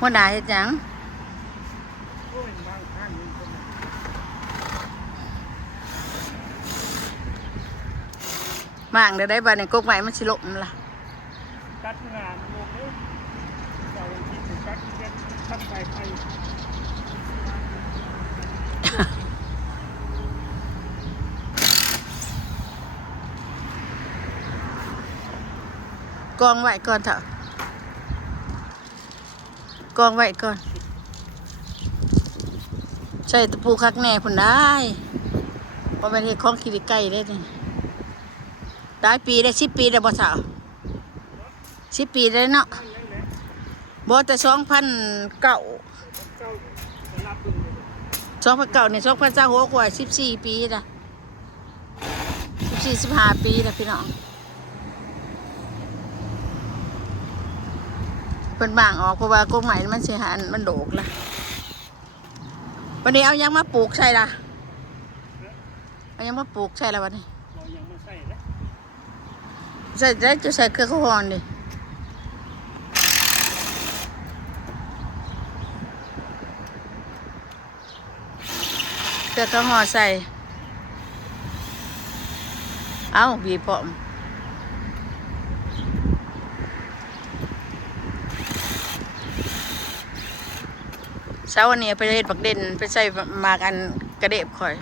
หัวหน้าเฮ็ดหยังมางได้บ้านนี่กกใหม่มันสิลมล่ะตัดงานลงเลยเราคิดถึงตัดเงินตัดไปไปกองไว้ก่อนเถอะกองไว้ก่อนใส่ตะปูคักแน่พุ่นได้เพราะมันเฮ็ดของขี้ไก่ได้นี่ได้ปีได้10 ปีได้บ่สาว10 ปีได้เนาะบ่แต่2009 เจ้ารับดึง2009นี่2026กว่า14 ปีละ14-15 ปีละพี่น้องเพิ่นบางออกเพราะว่ากกใหม่มันสิหามันโดกละวันนี้เอายังมาปลูกใช่ล่ะเอายังมาปลูกใช่ละวันนี้เรายังไม่ใส่นะใส่ได้จะใส่เครือข้าวหอนดิเครือข้าวหอนใส่เอาบีบพร้อมเช้าวันนี้ไปเฮ็ดบักเด่นไปใส่มากันกระเดบข่อย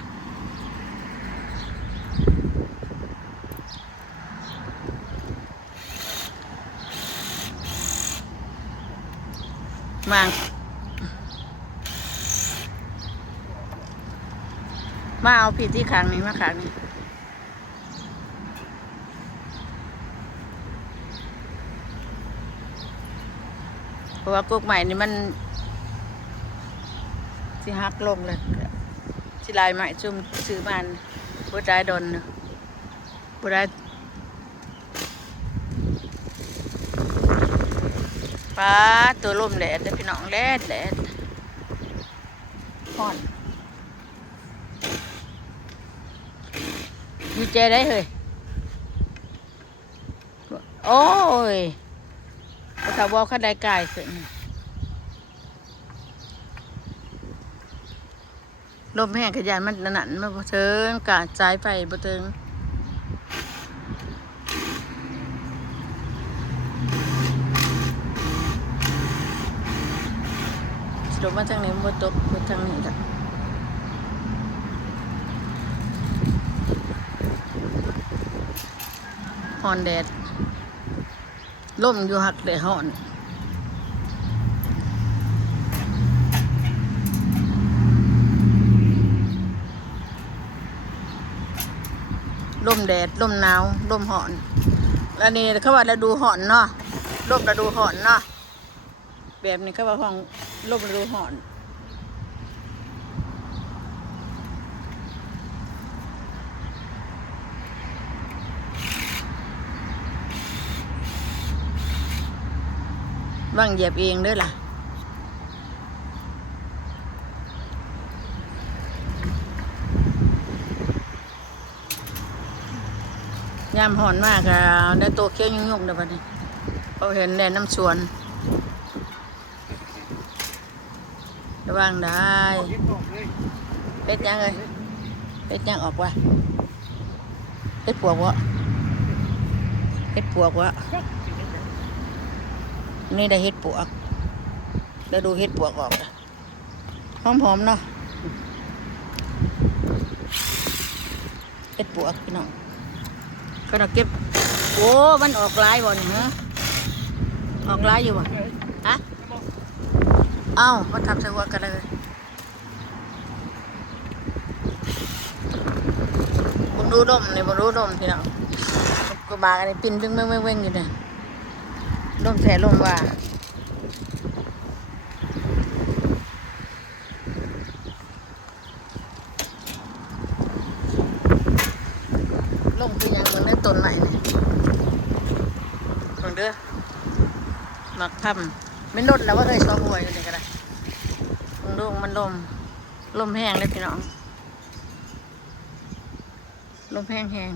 มาเอาผิดที่ขางนี้มาขางนี้เพราะว่ากกใหม่นี่มันสิหักลงเลยสิลายใหม่จุ่มซื้อมันบ่ได้ดนบ่ได้ป้าตัวลมแดดเด้อพี่น้องแดดฮ้อนอยู่ใจได้เฮ้ยโอ้ยถ้าบอกเขาได้กายขึ้นลมแห้งขยันมันนั่นมันบ่เทิงกะสายไฟบ่เทิงลมมาทางนี้บ่ตกบ่ทางนี้จ้ะฮ้อนแดดลมอยู่หักแต่ฮ้อนลมแดดลมหนาวลมฮ้อนแล้วนี่เขาว่าฤดูฮ้อนเนาะลมฤดูฮ้อนเนาะแบบนี้เขาว่าห้องลมฤดูฮ้อนว่างเหยียบเองเด้อล่ะยามฮ้อนมากอะได้ตัวเคี้ยวยุ่งๆเด้อบัดนี้เขาเห็นแดดน้ำสวนระวังได้เฮ็ดยังเลยเฮ็ดยังออกวะเฮ็ดปวกวะเฮ็ดปวกวะนี่ได้เฮ็ดปวกแล้วดูเฮ็ดปวกออกนะหอมๆเนาะเฮ็ดปวกพี่น้องก็เราเก็บโอ้มันออกลายบ่นี่ฮะออกลายอยู่บ่ฮะเอ้ามาทำใส่หัวกันเลยบุญดูดมนี่บุญดูดมพี่น้องก็มากันปิ่นเว้งอยู่เนี่ยลมแฉลมว่าลมคือยังมันได้ต้นใหม่เนี่ยฟังเด้อหมักทำไม่ลดแล้วว่าเคยซ้อมมวยอยู่นี่ก็ได้ฟังดูมันลมแห้งเลยพี่น้องลมแห้ง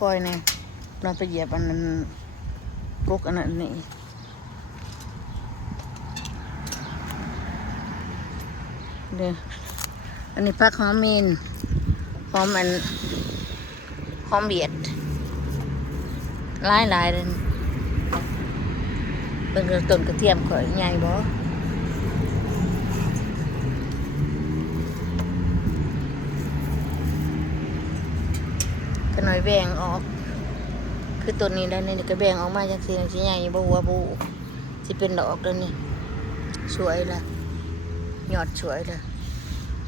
ค่อยๆเนี่ยนอนไปเหยียบอันนั้นกกอันนั้นนี่เดี๋ยวอันนี้พักหอมมีนหอมอันหอมเบียดหลายเลยเป็นกระต้นกระเทียมข่อยใหญ่บ่ก็หน่อยแบ่งออกคือต้นนี้ได้นี่ก็แบ่งออกมาจังซี่สิใหญ่บ่หัวบ่สิเป็นดอกแล้วนี่สวยละยอดสวยละ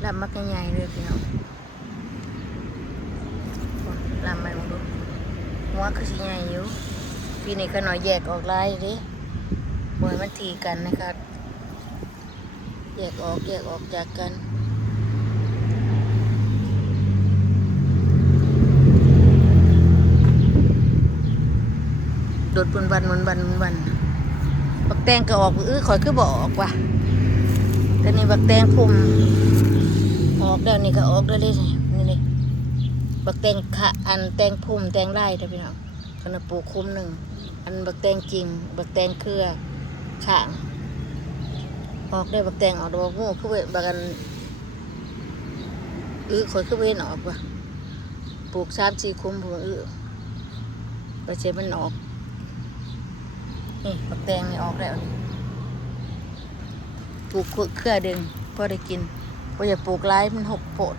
ลำมักใหญ่ๆเลยพี่น้องลำมันดูหัวคือสิใหญ่อยู่ปีนี้ก็หน่อยแยกออกลายดิบ่ให้มันทีกันนะครับแยกออกจากกันโดดปุ่นบันบักแตงก็ออกข่อยคือบ่ออกว่ะแต่นี่บักแตงพุ่มออกแล้วนี่ก็ออกแล้วดินี่เลยบักแตงขะอันแตงพุ่มแตงไร่เด้อพี่น้องขนาดปลูกคุ้มหนึ่งอันบักแตงจริงบักแตงเครือข้างออกได้บักแตงออกดอกงูคือบักกันข่อยคือบ่เห็นออกว่ะปลูก3-4คุ้มพุ่นไปเช็ดมันออกนี่บักแตงนี่ออกแล้วปลูกเครือดึงพอได้กินพออย่าปลูกไร้มันหกโปด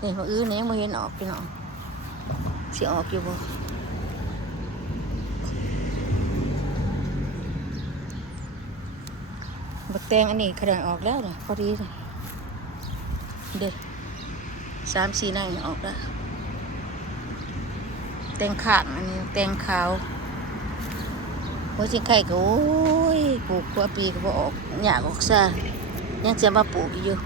นี่มานี่ยังไม่เห็นออกพี่น้องสิออกอยู่บ่บักแตงอันนี้ขนาดออกแล้วนะพอดีเลยเด็ด3-4 หน้าออกแล้วแตงข้างอันนี้แตงขาวโอ้ยสิไข่ก็โอ้ยปลูกกว่าปีก็บ่ออกหญ้าออกซะยังจะมาปลูกอยู่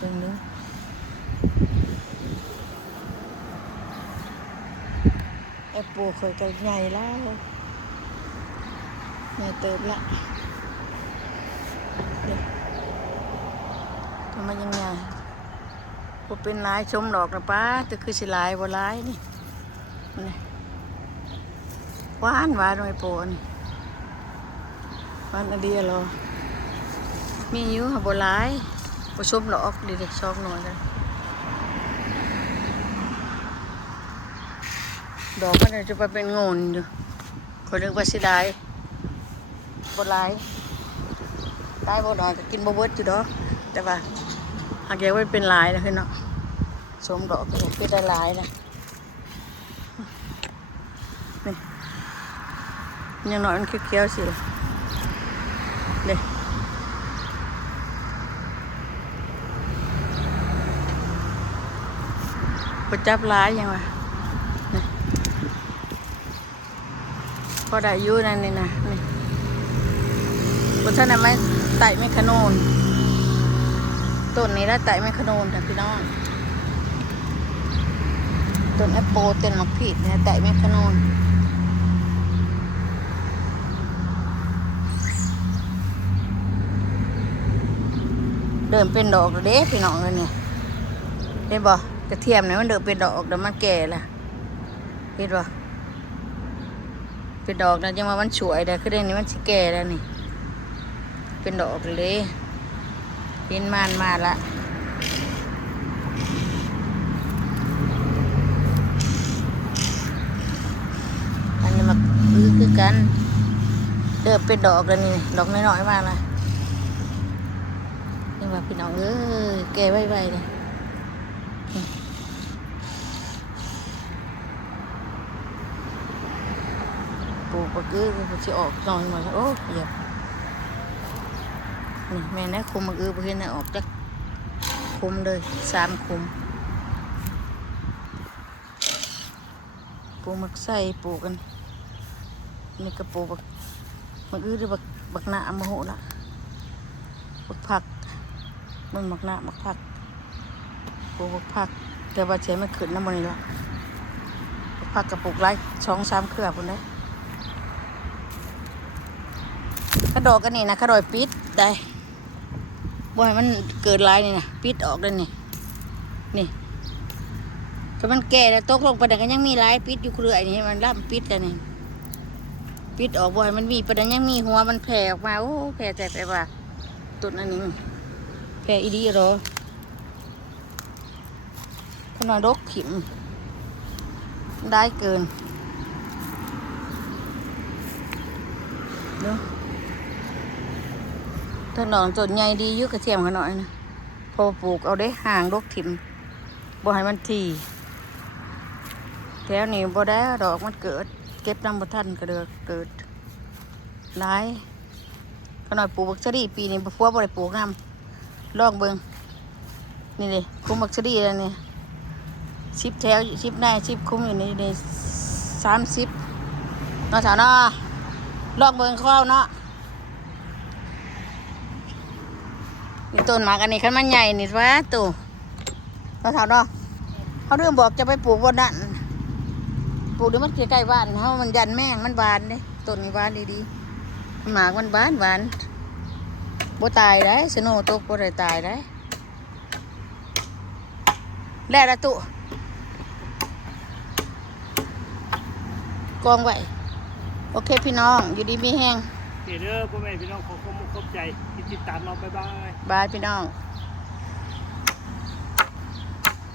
ตรงนี้ไอ้ปลูกเคยจะใหญ่แล้วใหญ่เติบละเดี๋ยวทำไมยังไงบ่เป็นลายชมดอกนะป้าแต่คือสิลายบ่ลายนี่นี่หวานหน่อยโปนี่หวานอันเดียวเหรอมีอยู่ค่ะบ่ลายบ่ชมดอกดิชอบหน่อยกันดอกมันจะไปเป็นโงนอยู่คนนึกว่าสิลายบ่ลายบ่ดอกก็กินบ่เบิดอยู่ดอกแต่ว่าหากแกว่าเป็นลายนะพี่น้องชมดอกก็เป็นได้ลายนะนี่ยังน้อยมันเขียวๆสิเนี่ยไปจับลายยังวะนี่พอได้อยู่นั่นนี่นะนี่บนท่านไม่ไต่ไม่ขนูนต้นนี้แล้วไต่ไม่ขนูนค่ะพี่น้องต้นแอปโปเต้นมะผิดเนี่ยไต่ไม่ขนูนเดินเป็นดอกเด้พี่น้องเลยเนี่ยได้บ่กระเทียมเนี่ยมันเดินเป็นดอกเดี๋ยวมันแก่ละเห็นบ่เป็นดอกนะยังว่ามันสวยแต่คือเดี๋ยวนี้มันสิแก่แล้วนี่เป็นดอกเลยเป็นมันมาละอันนี้มันคือกันเดินเป็นดอกแล้วนี่ดอกน้อยๆมากนะยังว่าพี่น้องแก่ไวๆเลยปลูกก็มันจะออกหน่อยมาโอ้เหยียบนี่แม่นะคุมมันบ่เห็นนะออกจากคุมเลย3 คุมปลูกมักใส่ปลูกกันนี่ก็ปลูกมันหรือบักหน้ามาโหละบักผักมันบักหน้าบักผักปลูกบักผักแต่ว่าใช้ไม่ขึ้นน้ำมันนี่ละบักผักกับปลูกไร2-3 เครือคนได้กระดอกกันนี่นะกระดอยปิดได้ บ่ให้มันเกิดหลายนี่นะปิดออกเลยนี่นี่ถ้ามันแก่แล้วตกลงไปแต่ก็ยังมีหลายปิดอยู่เรื่อยนี่มันล่ำปิดแล้วนี่ปิดออกบ่ให้มันมีประเด็นยังมีหัวมันแผ่ออกมาโอ้แผ่แต่ว่าต้นอันนี้แผ่อีดีเหรอขนาดดกขิมได้เกินเนาะต้นหนอนต้นใหญ่ดีอยู่กระเทียมกันหน่อยนะพอปลูกเอาได้ห่างดกถิ่มบ่ให้มันทีแถวนี้บ่ได้ดอกมันเกิดเก็บน้ำบ่ทันก็เด้อเกิดหลายขนาดปลูกบักซะดีปีนี้บ่ฟัวบ่ได้ปลูกน้ำลองเบิ่งนี่เลยคุ้มบักซะดีแล้วนี่10 แถว10ได้10คุ้มอยู่ใน30เนาะสาวเนาะลองเบิ่งเข้าเนาะนี่ต้นหมากอันนี้คันมันใหญ่นี่ว่าตู่เนาะสาวเนาะเขาเรื่องบอกจะไปปลูกบนนั้นปลูกเดี๋ยวมันใกล้ๆบ้านเขามันยันแม่งมันบานเด้ต้นนี้บานดีๆหมากมันบานบ่ตายได้สโนตกบ่ได้ตายได้แล้วละตุกองไว้โอเคพี่น้องอยู่ดีมีแห้ง เด้อพ่อแม่พี่น้องขอขอบใจที่ติดตามเราบ๊ายบาย บายพี่น้อง